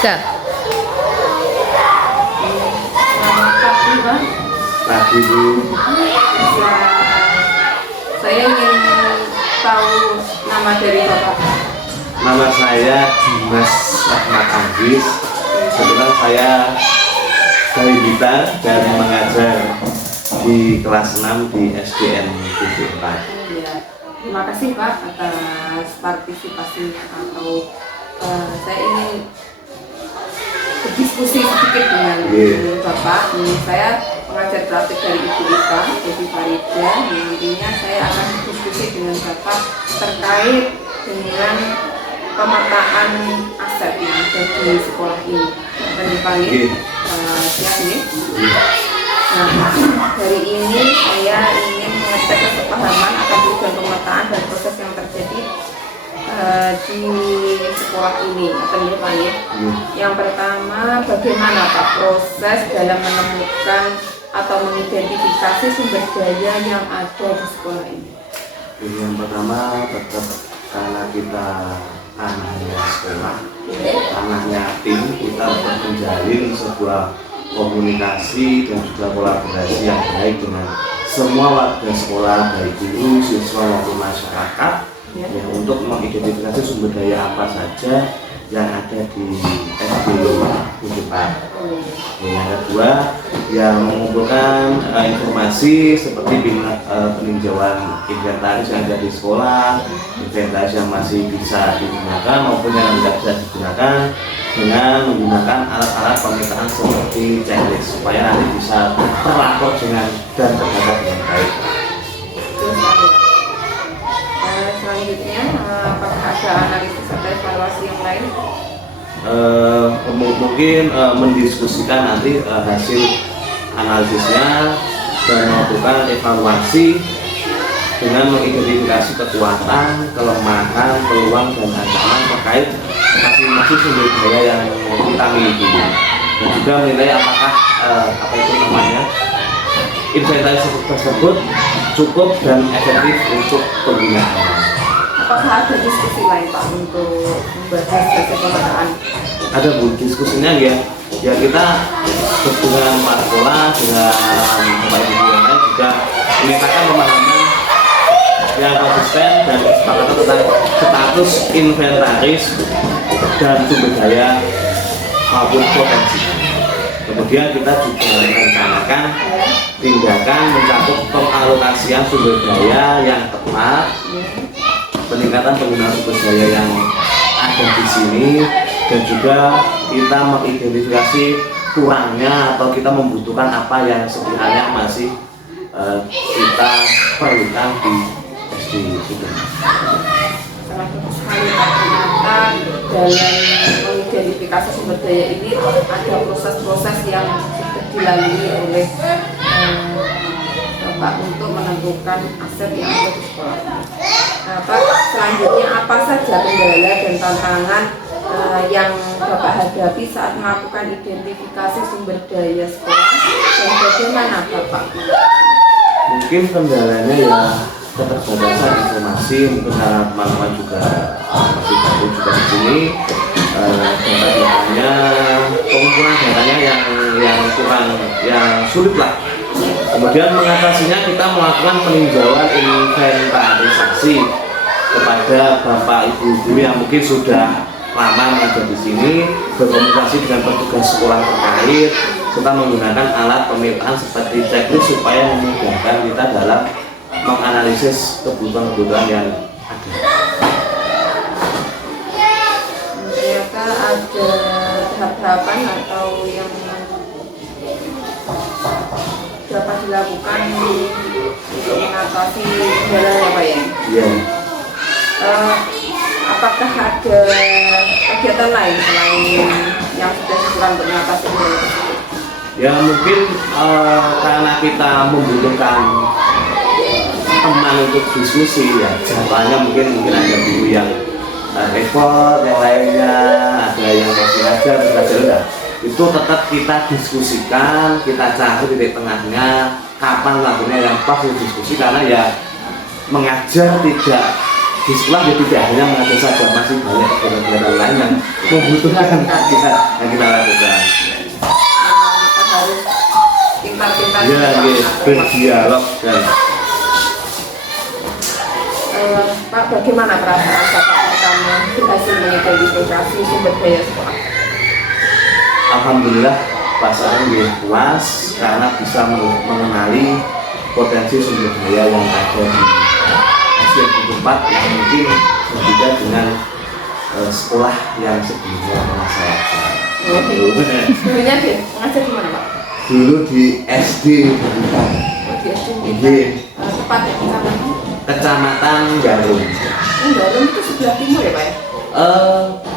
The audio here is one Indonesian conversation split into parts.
Tiga. Selamat pagi, Pak. Pagi Bu. Ya, saya ingin tahu nama dari Bapak. Nama saya Dimas Ahmad Anggis. Kebetulan saya dari Blitar dan mengajar di kelas 6 di SDN 74. Ya, terima kasih Pak atas partisipasinya atau saya ingin berdiskusi sedikit dengan Bapak. Saya pengajar praktik dari Ibu Ika, Ibu Farida. Nantinya saya akan berdiskusi dengan Bapak terkait dengan pemetaan aset yang ada di sekolah ini. Akan dipanggil siap ini. Nah, dari ini saya ingin mengecek kesepahaman akan tujuan pemetaan dan proses yang terjadi di sekolah ini. Akan dipanggil. Yang pertama, bagaimana Pak proses dalam menemukan atau mengidentifikasi sumber daya yang ada di sekolah ini? Yang pertama tetap karena kita anaknya sekolah, anaknya tim, kita tetap menjalin sebuah komunikasi dan juga kolaborasi yang baik dengan semua warga sekolah, baik guru, siswa maupun masyarakat, ya, untuk mengidentifikasi sumber daya apa saja yang ada di SDN 74. Yang kedua, yang mengumpulkan informasi seperti peninjauan inventaris yang ada di sekolah, inventaris yang masih bisa digunakan maupun yang tidak bisa digunakan, dengan menggunakan alat-alat pemetaan seperti checklist supaya nanti bisa terlapor dengan dan terdata dengan baik. Selanjutnya, apakah ada analisis atau evaluasi yang lain? Mungkin mendiskusikan nanti hasil analisisnya dan melakukan evaluasi dengan mengidentifikasi kekuatan, kelemahan, peluang dan ancaman terkait masing-masing sumber daya yang kita miliki, dan juga menilai apakah inventaris tersebut cukup dan efektif untuk penggunaan. Apakah ada diskusi lain Pak untuk membahas hasil pemetaan? Ada Bu, diskusinya ya kita dengan Pak Sekolah, dengan Bapak Ibu yang lain juga menyatakan pemahaman yang konsisten dan kesepakatan tentang status inventaris dan sumber daya maupun potensi. Kemudian kita juga merencanakan tindakan mencakup pengalokasian sumber daya yang tepat, peningkatan penggunaan sumber daya yang ada di sini, dan juga kita mengidentifikasi kurangnya atau kita membutuhkan apa yang sekiranya masih kita perlukan di SD itu. Sangat bagus sekali Pak. Ternyata dalam mengidentifikasi sumber daya ini ada proses-proses yang sudah dilalui oleh Bapak untuk menentukan aset yang ada di sekolah. Pak, selanjutnya apa saja kendala dan tantangan yang Bapak hadapi saat melakukan identifikasi sumber daya sekolah, dan bagaimana Bapak? Mungkin kendalanya ya keterbatasan informasi, mungkin karena teman-teman juga masih baru juga di sini, datanya, pengumpulan datanya yang kurang, yang sulit lah. Kemudian mengatasinya kita melakukan peninjauan inventarisasi kepada Bapak Ibu guru yang mungkin sudah lama mengajar di sini, berkomunikasi dengan petugas sekolah terkait, kita menggunakan alat pemetaan seperti checklist supaya memudahkan kita dalam menganalisis kebutuhan-kebutuhan yang ada. Ternyata ada tahap-tahapan atau yang dapat dilakukan untuk mengatasi kendala ya Pak ya? Iya. Apakah ada kegiatan lain selain yang sudah dilakukan untuk mengatasi kendala tersebut? Ya mungkin karena kita membutuhkan teman untuk diskusi, ya jadwalnya mungkin ada guru yang repot, yang lainnya ada yang masih ngajar, belajar, itu tetap kita diskusikan, kita cari titik tengahnya, kapan waktunya yang pas untuk diskusi, karena ya mengajar tidak di sekolah ya tidak hanya mengajar saja, masih banyak kegiatan lain yang membutuhkan yang kita lakukan. Kita harus pintar-pintar Ya, berdialog kan. Pak, bagaimana perasaan Bapak pertama berhasil mengidentifikasi sumber daya sekolah? Alhamdulillah perasaan puas karena bisa mengenali potensi sumber daya yang ada di SD 4 yang mungkin berbeda dengan sekolah yang sebelumnya pernah saya ajar. Dulunya dia mengajar di mana, Pak? Dulu di SD Di SD tepat di Kecamatan Jarum. Jarum itu sebelah timur ya, Pak ya?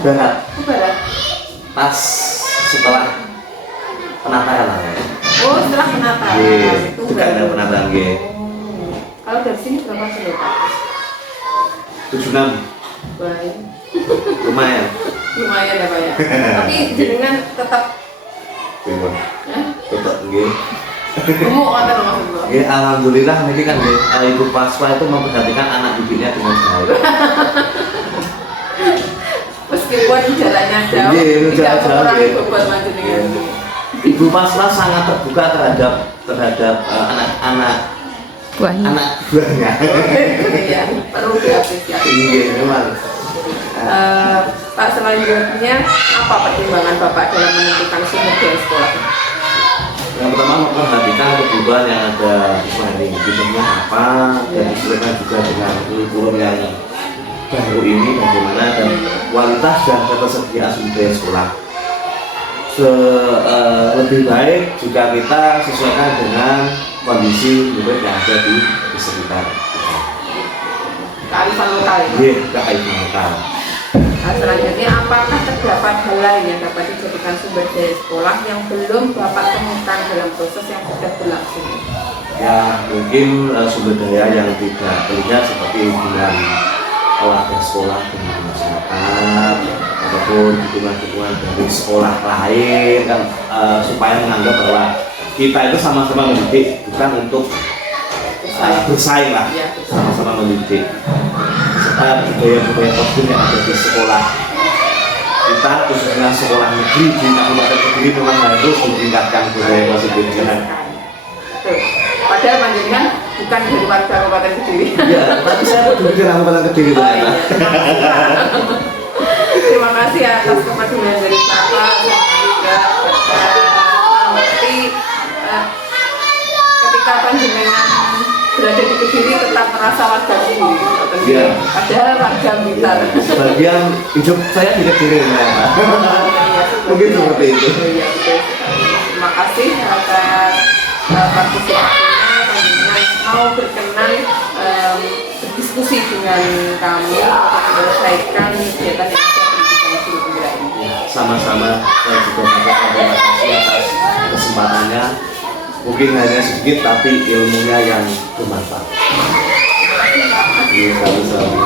Barat. Barat. Pas setelah penataran lah ya. Oh, setelah penataran. Itu dekat dengan penataran G. Kalau dari sini berapa kilo, Pak? 76. Baik. Lumayan. Lumayan ya, Pak ya. Tapi jenengan tetap Gimana? Tetap G. gemuk kata maksud gua. Ya, alhamdulillah ini kan ibu paswa itu memperhatikan anak didiknya dengan baik. Meskipun jalannya jauh, tidak mengurangi beban panjenengan. Ibu paswa sangat terbuka terhadap anak-anak buahnya. Iya, perlu diapresiasi. Iya, memang. Pak, selanjutnya apa pertimbangan Bapak dalam menentukan sumber daya sekolah? Yang pertama memperhatikan kebutuhan yang ada di bidangnya apa dan disesuaikan juga dengan kurikulum yang baru ini bagaimana dan kualitas dan ketersediaan sumber daya sekolah. Lebih baik jika kita sesuaikan dengan kondisi murid yang ada di sekitar. Kearifan lokal ya? Iya, kearifan lokal. Selanjutnya, apakah terdapat hal lain yang dapat dijadikan sumber daya sekolah yang belum Bapak temukan dalam proses yang sudah berlangsung? Ya, mungkin sumber daya yang tidak terlihat seperti dengan warga sekolah dengan masyarakat ataupun dukungan-dukungan dari sekolah lain kan, supaya menganggap bahwa kita itu sama-sama mendidik, bukan untuk bersaing lah, sama-sama mendidik. Serta budaya-budaya positif yang ada di sekolah kita, khususnya sekolah negeri di Kabupaten Kediri, memang harus ditingkatkan budaya positifnya. Padahal panjenengan bukan dari warga Kabupaten Kediri. Iya, tapi saya peduli dengan Kabupaten Kediri. Terima kasih atas kepedulian dari Bapak dan juga mengerti ketika panjenengan berada di Kediri tetap merasa warga Kediri. Iya. Padahal warga Blitar. Sebagian hidup saya di Kediri, mungkin seperti itu. Iya, betul. Terima kasih atas partisipasinya. Panjenengan mau berkenan berdiskusi dengan kami untuk menyelesaikan kegiatan yang ada di Guru Penggerak ini. Sama-sama, saya juga terima kasih atas kesempatannya. Mungkin hanya sedikit tapi ilmunya yang bermanfaat. Iya, sama-sama.